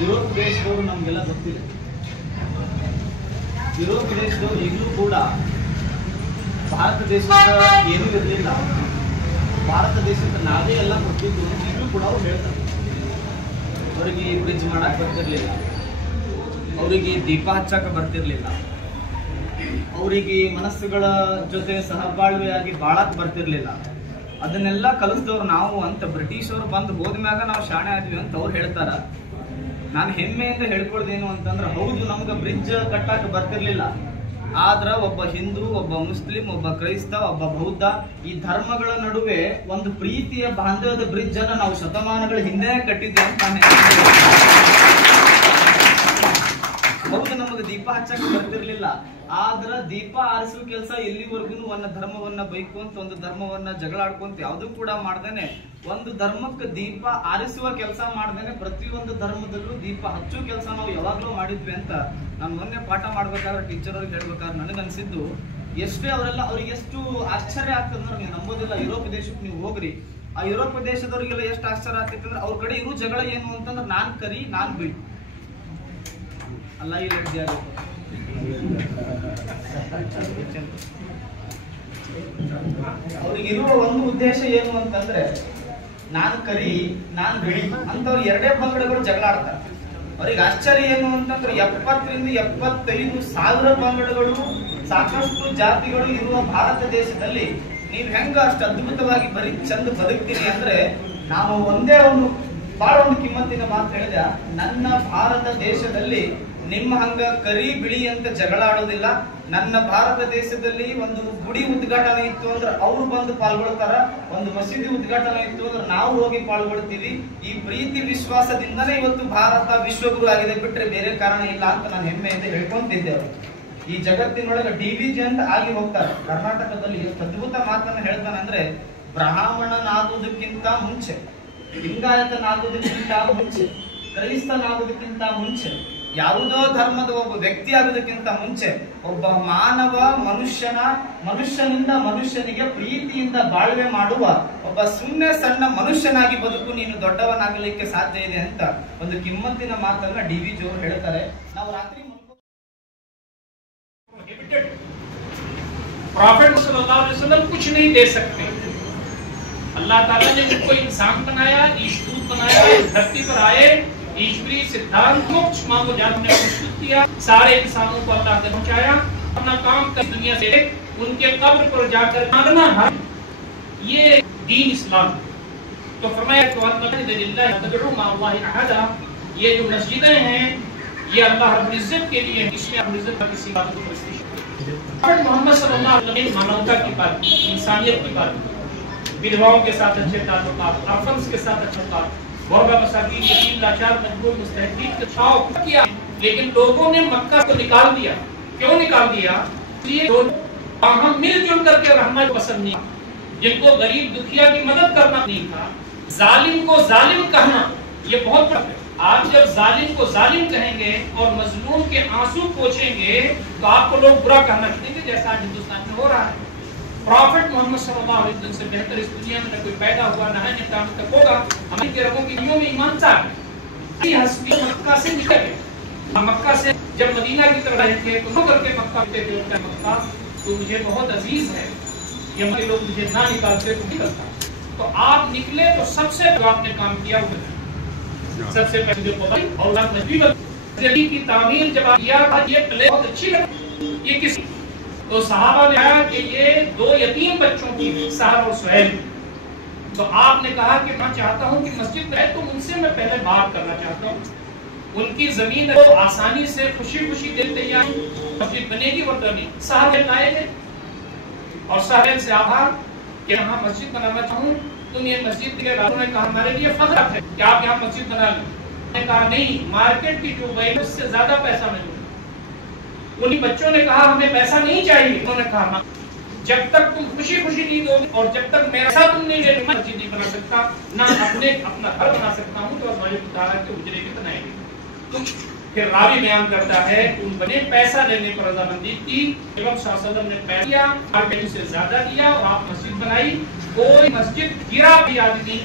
Europe ದೇಶದವರು ನಮಗೆಲ್ಲ ಗೊತ್ತಿದೆ. ಯುರೋಪ್ ದೇಶದವರು ಈಗಲೂ ಕೂಡ ಭಾರತ ದೇಶದ ಏನೂ ಇರಲಿಲ್ಲ, ಭಾರತ ದೇಶದ ನಾವೇ ಎಲ್ಲ ಕೊಟ್ಟಿದ್ದು ಈಗಲೂ ಕೂಡ ಅವ್ರು ಹೇಳ್ತಾರೆ. ಅವರಿಗೆ ಬ್ರಿಡ್ಜ್ ಮಾಡಕ್ಕೆ ಬರ್ತಿರ್ಲಿಲ್ಲ, ಅವರಿಗೆ ದೀಪ ಹಚ್ಚಕ್ಕೆ ಬರ್ತಿರ್ಲಿಲ್ಲ, ಅವರಿಗೆ ಮನಸ್ಸುಗಳ ಜೊತೆ ಸಹಬಾಳ್ವೆಯಾಗಿ ಬಾಳಕ್ಕೆ ಬರ್ತಿರ್ಲಿಲ್ಲ. ಅದನ್ನೆಲ್ಲ ಕಲಿಸಿದವ್ರು ನಾವು ಅಂತ ಬ್ರಿಟಿಷ್ ಅವರು ಬಂದು ಹೋದ್ಮ್ಯಾಗ ನಾವು ಶಾಣೆ ಆದ್ವಿ ಅಂತ ಅವ್ರು ಹೇಳ್ತಾರ. ನಾನು ಹೆಮ್ಮೆಯಿಂದ ಹೇಳ್ಕೊಳ್ದೇನು ಅಂತಂದ್ರೆ, ಹೌದು ನಮ್ಗೆ ಬ್ರಿಡ್ಜ್ ಕಟ್ಟಕ್ಕೆ ಬರ್ತಿರ್ಲಿಲ್ಲ, ಆದ್ರ ಒಬ್ಬ ಹಿಂದೂ, ಒಬ್ಬ ಮುಸ್ಲಿಂ, ಒಬ್ಬ ಕ್ರೈಸ್ತ, ಒಬ್ಬ ಬೌದ್ಧ, ಈ ಧರ್ಮಗಳ ನಡುವೆ ಒಂದು ಪ್ರೀತಿಯ ಬಾಂಧವ್ಯದ ಬ್ರಿಡ್ಜ್ ಅನ್ನ ನಾವು ಶತಮಾನಗಳ ಹಿಂದೆ ಕಟ್ಟಿದ್ವಿ ಅಂತ ನಾನು ಹೌದು ನಮಗೆ ದೀಪ ಹಚ್ಚಕ್ಕೆ ಬರ್ತಿರ್ಲಿಲ್ಲ, ಆದ್ರ ದೀಪ ಆರಿಸುವ ಕೆಲಸ ಎಲ್ಲಿವರೆಗೂ ಒಂದು ಧರ್ಮವನ್ನ ಬೈಕೊಂತ, ಒಂದು ಧರ್ಮವನ್ನ ಜಗಳ ಆಡ್ಕೊಂತ ಯಾವ್ದು ಕೂಡ ಮಾಡ್ದೇನೆ, ಒಂದು ಧರ್ಮಕ್ಕೆ ದೀಪ ಆರಿಸುವ ಕೆಲಸ ಮಾಡ್ದೇನೆ ಪ್ರತಿಯೊಂದು ಧರ್ಮದಲ್ಲೂ ದೀಪ ಹಚ್ಚುವ ಕೆಲಸ ನಾವು ಯಾವಾಗ್ಲೂ ಮಾಡಿದ್ವಿ ಅಂತ ನಾನು ಮೊನ್ನೆ ಪಾಠ ಮಾಡ್ಬೇಕಾದ್ರೆ ಟೀಚರ್ ಅವ್ರಿಗೆ ಹೇಳ್ಬೇಕಾದ್ರೆ ನನಗನ್ಸಿದ್ದು, ಎಷ್ಟೇ ಅವರೆಲ್ಲ ಅವ್ರಿಗೆ ಎಷ್ಟು ಆಶ್ಚರ್ಯ ಆಗ್ತದೆ ನೀವು ನಂಬೋದಿಲ್ಲ. ಯುರೋಪ್ ದೇಶಕ್ಕೆ ನೀವು ಹೋಗ್ರಿ, ಆ ಯುರೋಪ್ ದೇಶದವ್ರಿಗೆಲ್ಲ ಎಷ್ಟು ಆಶ್ಚರ್ಯ ಆಗ್ತೈತೆ ಅಂದ್ರೆ, ಅವ್ರ ಕಡೆ ಇರೋ ಜಗಳ ಏನು ಅಂತಂದ್ರೆ ನಾನ್ ಕರಿ ನಾನ್ ಬಿಡು ಅಲ್ಲ. ಈ ಲಡ್ಜಿ ಅವ್ರಿಗಿರುವ ಒಂದು ಉದ್ದೇಶ ಏನು ಅಂತಂದ್ರೆ, ನಾನ್ ಕರಿ ನಾನ್ ಬಿಳಿ ಅಂತ ಅವ್ರು ಎರಡೇ ಪಂಗಡಗಳು ಜಗಳ ಆಡ್ತಾರೆ. ಅವ್ರಿಗೆ ಆಶ್ಚರ್ಯ ಏನು ಅಂತಂದ್ರೆ, 70 ರಿಂದ 75 ಸಾವಿರ ಪಂಗಡಗಳು, ಸಾಕಷ್ಟು ಜಾತಿಗಳು ಇರುವ ಭಾರತ ದೇಶದಲ್ಲಿ ನೀವ್ ಹೆಂಗ ಅಷ್ಟು ಅದ್ಭುತವಾಗಿ ಬರೀ ಚಂದ ಬದುಕ್ತೀರಿ ಅಂದ್ರೆ, ನಾವು ಒಂದೇ ಬಹಳ ಒಂದು ಕಿಮ್ಮತ್ತಿನ ಮಾತು ಹೇಳಿದ, ನನ್ನ ಭಾರತ ದೇಶದಲ್ಲಿ ನಿಮ್ಮ ಹಂಗ ಕರಿ ಬಿಳಿ ಅಂತ ಜಗಳ ಆಡೋದಿಲ್ಲ. ನನ್ನ ಭಾರತ ದೇಶದಲ್ಲಿ ಒಂದು ಗುಡಿ ಉದ್ಘಾಟನೆ ಇತ್ತು ಅಂದ್ರೆ ಅವ್ರು ಬಂದು ಪಾಲ್ಗೊಳ್ತಾರ, ಒಂದು ಮಸೀದಿ ಉದ್ಘಾಟನೆ ಇತ್ತು ಅಂದ್ರೆ ನಾವು ಹೋಗಿ ಪಾಲ್ಗೊಳ್ತೀವಿ. ಈ ಪ್ರೀತಿ ವಿಶ್ವಾಸದಿಂದನೇ ಇವತ್ತು ಭಾರತ ವಿಶ್ವಗುರು ಆಗಿದೆ, ಬಿಟ್ರೆ ಬೇರೆ ಕಾರಣ ಇಲ್ಲ ಅಂತ ನಾನು ಹೆಮ್ಮೆಯಿಂದ ಹೇಳ್ಕೊಂತಿದ್ದೇವೆ. ಈ ಜಗತ್ತಿನೊಳಗೆ ಡಿವಿಜಿ ಅಂತ ಆಗಿ ಹೋಗ್ತಾರೆ. ಕರ್ನಾಟಕದಲ್ಲಿ ಎಷ್ಟು ಅದ್ಭುತ ಮಾತನ್ನ ಹೇಳ್ತಾನಂದ್ರೆ, ಬ್ರಾಹ್ಮಣನಾಗುವುದಕ್ಕಿಂತ ಮುಂಚೆ, ಲಿಂಗಾಯತನಾಗುವುದಕ್ಕಿಂತ ಮುಂಚೆ, ಕ್ರೈಸ್ತನಾಗುವುದಕ್ಕಿಂತ ಮುಂಚೆ, ಯಾವುದೋ ಧರ್ಮದ ಒಬ್ಬ ವ್ಯಕ್ತಿ ಆಗುವುದಕ್ಕಿಂತ ಮುಂಚೆ ಒಬ್ಬ ಮಾನವ ಮನುಷ್ಯನಿಂದ ಮನುಷ್ಯನಿಗೆ ಪ್ರೀತಿಯಿಂದ ಬಾಳ್ವೆ ಮಾಡುವ ಒಬ್ಬ ಸುಮ್ಮನೆ ಸಣ್ಣ ಮನುಷ್ಯನಾಗಿ ಬದುಕು, ನೀನು ದೊಡ್ಡವನಾಗಲಿಕ್ಕೆ ಸಾಧ್ಯ ಇದೆ ಅಂತ ಒಂದು ಕಿಮ್ಮತ್ತಿನ ಮಾತನ್ನ ಡಿ.ವಿ.ಜಿ ಅವರು ಹೇಳ್ತಾರೆ. ನಾವು ರಾತ್ರಿ प्रॉफिट सल्लल्लाहु अलैहि वसल्लम कुछ नहीं दे सकते। अल्लाह ताला ने उनको इंसान बनाया, ईशदूत बनाया, धरती पर आए, ईश्वरीय सिद्धांत मोक्ष मार्ग ने प्रस्तुत किया, सारे इंसानों को अल्लाह ने पहुंचाया। अपना काम कर दुनिया से उनके कब्र पर जाकर मांगना है, ये दीन इस्लाम। तो फरमाया ये जो मस्जिदें हैं ये अल्लाह रब्बुल इज्जत के लिए, इसमें रब्बुल इज्जत किसी बात को मोहम्मद सल्लल्लाहु अलैहि वसल्लम मानवता की बात, इंसानियत की बात, विधवाओं के साथ अच्छे ताल्लुकात, ऑर्फन्स के साथ अच्छे ताल्लुकात, गुरबा मसाकीन, यतीम, लाचार, मजबूर, मुस्तहक़ीन का छाव किया। लेकिन लोगों ने मक्का को निकाल दिया। क्यों निकाल दिया? इसलिए हम मिलजुल करके रहना पसंद नहीं, जिनको गरीब दुखिया की मदद करना नहीं था, जालिम को जालिम कहना ये बहुत बड़ा है। आप जब जालिम को जालिम कहेंगे और मजलूम के आंसू पोंछेंगे तो आपको लोग बुरा कहना चाहेंगे, जैसा आज हिंदुस्तान में हो रहा है। प्रॉफिट मोहम्मद सल्लल्लाहु अलैहि वसल्लम से बेहतर इस दुनिया में न कोई पैदा हुआ, न है, न काम तक होगा। हमारे के रबों की दुनिया में ईमान था। ये हस्ती मक्का से निकल गए। मक्का से जब मदीना की तरफ आए थे तो करके मक्का पे थे, मक्का तो मुझे बहुत अजीज है, ये हमारे लोग मुझे ना निकालते तो निकलता। तो आप निकले तो सबसे जो आपने काम किया वो सबसे पहले और नबी की तामीर जब आप किया, ये प्ले बहुत अच्छी लगी। ये किस तो सहाबा ने कहा कि ये 2 यतीम बच्चों की साहब और सुहैल। तो आपने कहा कि मैं चाहता हूं कि मस्जिद है तो उनसे मैं पहले बात करना चाहता हूं। उनकी जमीन को आसानी से खुशी-खुशी देते या मस्जिद बनेगी वो तो नहीं। साहब लाए थे और साहब से आभार कि यहाँ मस्जिद बनाना चाहूँ, तुम ये मस्जिद के राजों ने कहा हमारे लिए फख्र है कि आप यहाँ मस्जिद बना लें। मैंने कहा नहीं, मार्केट की जो वैल्यू उससे ज्यादा पैसा मैं दूंगा। उन्हीं बच्चों ने कहा हमें पैसा नहीं चाहिए। उन्होंने कहा जब तक तुम खुशी-खुशी नहीं दोगे और जब तक मेरा साथ तुम नहीं लेते, मस्जिद नहीं बना सकता, ना अपना घर बना सकता हूँ। तो हमारे तारा के उजरे के बनाएंगे। फिर रावी बयान करता है उन्होंने पैसा लेने पर रजामंदी की, एवं सल्लल्लाहु ने पैसा दिया, मार्केट से ज्यादा दिया और आप मस्जिद बनाई। कोई मस्जिद गिरा भी आदमी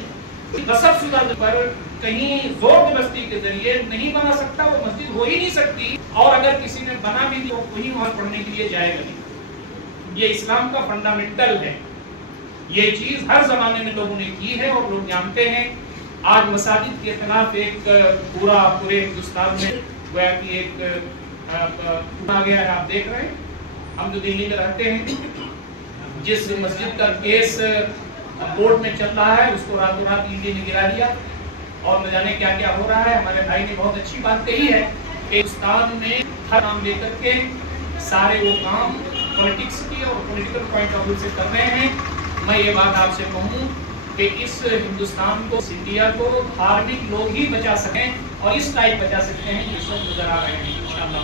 कहीं जोर जबरदस्ती के जरिए नहीं बना सकता, वो मस्जिद हो ही नहीं सकती। और अगर किसी ने बना भी तो वही वहां पढ़ने के लिए जाएगा नहीं। ये इस्लाम का फंडामेंटल है। ये चीज हर जमाने में लोगों ने की है और लोग जानते हैं। आज मसाजिद के खिलाफ एक पूरे हिंदुस्तान में गोया कि एक आ गया है। आप देख रहे हैं, हम जो दिल्ली में रहते हैं, जिस मस्जिद का केस कोर्ट में चल रहा है, उसको रातों रात ईडी ने गिरा दिया और न जाने क्या क्या हो रहा है। हमारे भाई ने बहुत अच्छी बात कही है कि हिंदुस्तान में हर काम लेकर के सारे वो काम पॉलिटिक्स की और पॉलिटिकल पॉइंट ऑफ व्यू से कर रहे हैं। मैं ये बात आपसे कहूँ कि इस हिंदुस्तान को, इंडिया को धार्मिक लोग ही बचा सकें और इस टाइप बचा सकते हैं जिस वक्त नजर आ रहे हैं इंशाअल्लाह।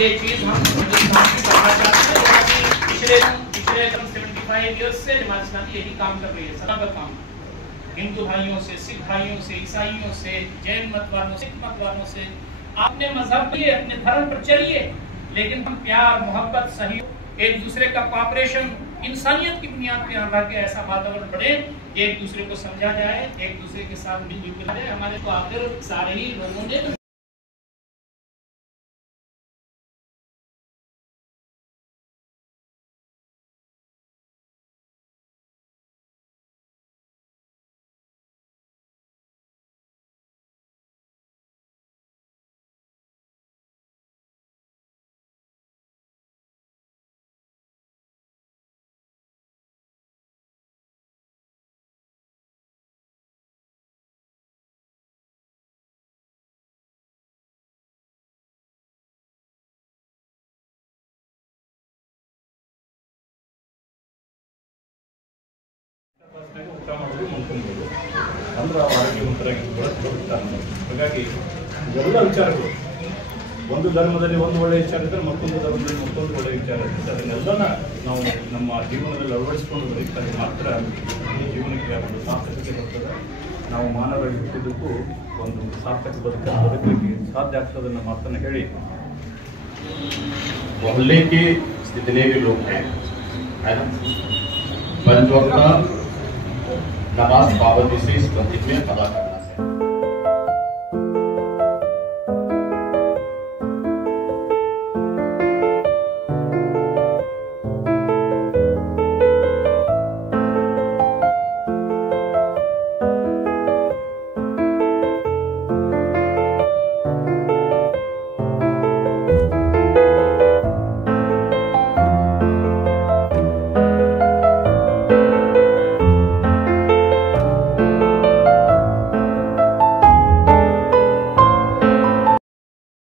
ये चीज हम हिंदुस्तान की बढ़ा चाहते हैं। पिछले 75 ईयर्स से जमात इस्लामी यही काम कर रही है, सलामत काम। हिंदू भाइयों से, सिख भाइयों से, ईसाइयों से, जैन मत वालों, सिख मत वालों से, अपने मजहब पे, अपने धर्म पर चलिए, लेकिन हम प्यार, मोहब्बत, सहयोग, एक दूसरे का कॉपरेशन, इंसानियत की बुनियाद पे यहाँ रह के ऐसा वातावरण बढ़े, एक दूसरे को समझा जाए, एक दूसरे के साथ मिलजुल के रहे। हमारे तो आखिर सारे ही लोगों ने ಊಟ ಮಾಡೋದು ಮಲ್ಕೊಬೋದು ಅಂದ್ರೆ ಆರೋಗ್ಯವಂತರಾಗಿ ಬದುಕ್ತಾರೆ. ಹಾಗಾಗಿ ಎಲ್ಲ ವಿಚಾರಗಳು ಒಂದು ಧರ್ಮದಲ್ಲಿ ಒಂದು ಒಳ್ಳೆಯ ವಿಚಾರ ಇದ್ದರೆ ಮತ್ತೊಂದು ಧರ್ಮದಲ್ಲಿ ಮತ್ತೊಂದು ಒಳ್ಳೆಯ ವಿಚಾರ ಇರುತ್ತೆ. ಅದನ್ನೆಲ್ಲನ ನಾವು ನಮ್ಮ ಜೀವನದಲ್ಲಿ ಅಳವಡಿಸ್ಕೊಂಡು ಬದುಕ್ತಾರೆ ಮಾತ್ರ ಈ ಜೀವನಕ್ಕೆ ಒಂದು ಸಾರ್ಥಕತೆ ಬರ್ತದೆ. ನಾವು ಮಾನವರಾಗಿ ಹುಟ್ಟಿದ್ದಕ್ಕೂ ಒಂದು ಸಾರ್ಥಕ ಬದುಕಲಿಕ್ಕೆ ಸಾಧ್ಯ ಆಗ್ತದೆ ಅನ್ನೋ ಮಾತನ್ನು ಹೇಳಿ, मोहल्ले के जितने भी लोग हैं, है ना, पंच वक्त नमाज पाबंदी से इस मस्जिद में अदा करते हैं।